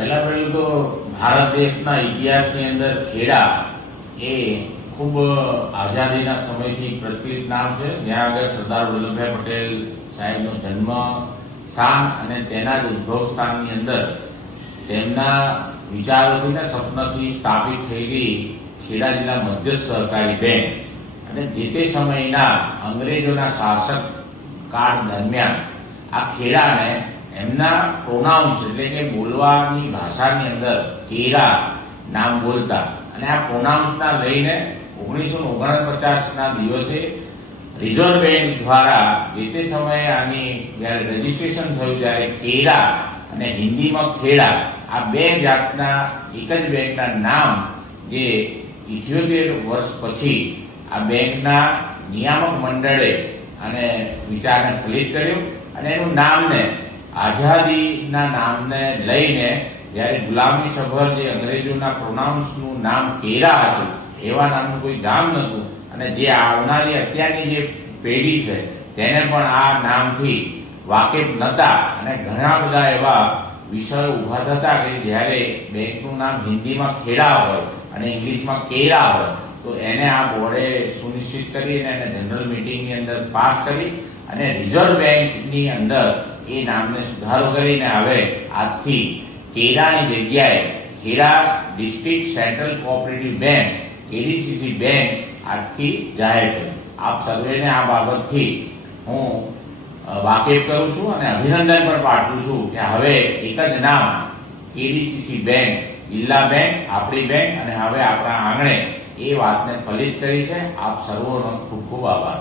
પહેલા પહેલું તો ભારત દેશના ઇતિહાસની અંદર ખેડા એ ખૂબ આઝાદીના સમયથી પ્રચલિત નામ છે. જ્યાં આગળ સરદાર વલ્લભભાઈ પટેલ સાહેબનો જન્મ સ્થાન અને તેના જ ઉદ્ભવ સ્થાનની અંદર તેમના વિચારોથી ને સપનાથી સ્થાપિત થયેલી ખેડા જિલ્લા મધ્યસ્થ સહકારી બેંક. અને જે તે સમયના અંગ્રેજોના શાસક કાળ દરમિયાન આ ખેડાને એમના પ્રોનાઉન્સ એટલે કે બોલવાની ભાષાની અંદર કેરા નામ બોલતા. અને આ પ્રોનાઉન્સના લઈને ઓગણીસો ઓગણપચાસના દિવસે રિઝર્વ બેંક દ્વારા જે તે સમયે આની જ્યારે રજીસ્ટ્રેશન થયું ત્યારે કેરા અને હિન્દીમાં ખેડા આ બે જાતના એક જ બેંકના નામ જે ઇઠ્યોતેર વર્ષ પછી આ બેંકના નિયામક મંડળે અને વિચારને ફલિત કર્યું અને એનું નામને આઝાદીના નામને લઈને જ્યારે ગુલામી સભર જે અંગ્રેજોના પ્રોનાઉન્સનું નામ કેરા હતું, એવા નામનું કોઈ ગામ નહોતું. અને જે આવનારી અત્યારની જે પેઢી છે, તેને પણ આ નામથી વાકેફ નહોતા. અને ઘણા બધા એવા વિષયો ઊભા થતા કે જ્યારે બેંકનું નામ હિન્દીમાં ખેડા હોય અને ઇંગ્લિશમાં કેરા હોય, તો એને આ બોર્ડે સુનિશ્ચિત કરી અને એને જનરલ મિટિંગની અંદર પાસ કરી અને રિઝર્વ બેંકની અંદર એ નામને સુધારો કરીને હવે આજથી કેરાની જગ્યાએ Kheda district central cooperative bank, KDCC bank આજથી જાહેર કરી આપ સર્વેને આ બાબતથી હું વાકેફ કરું છું અને અભિનંદન પણ પાઠવું છું કે હવે એક જ નામ કેડીસીસી બેંક, જિલ્લા બેંક, આપણી બેંક અને હવે આપણા આંગણે એ વાતને ફલિત કરી છે. આપ સર્વોનો ખૂબ ખૂબ આભાર.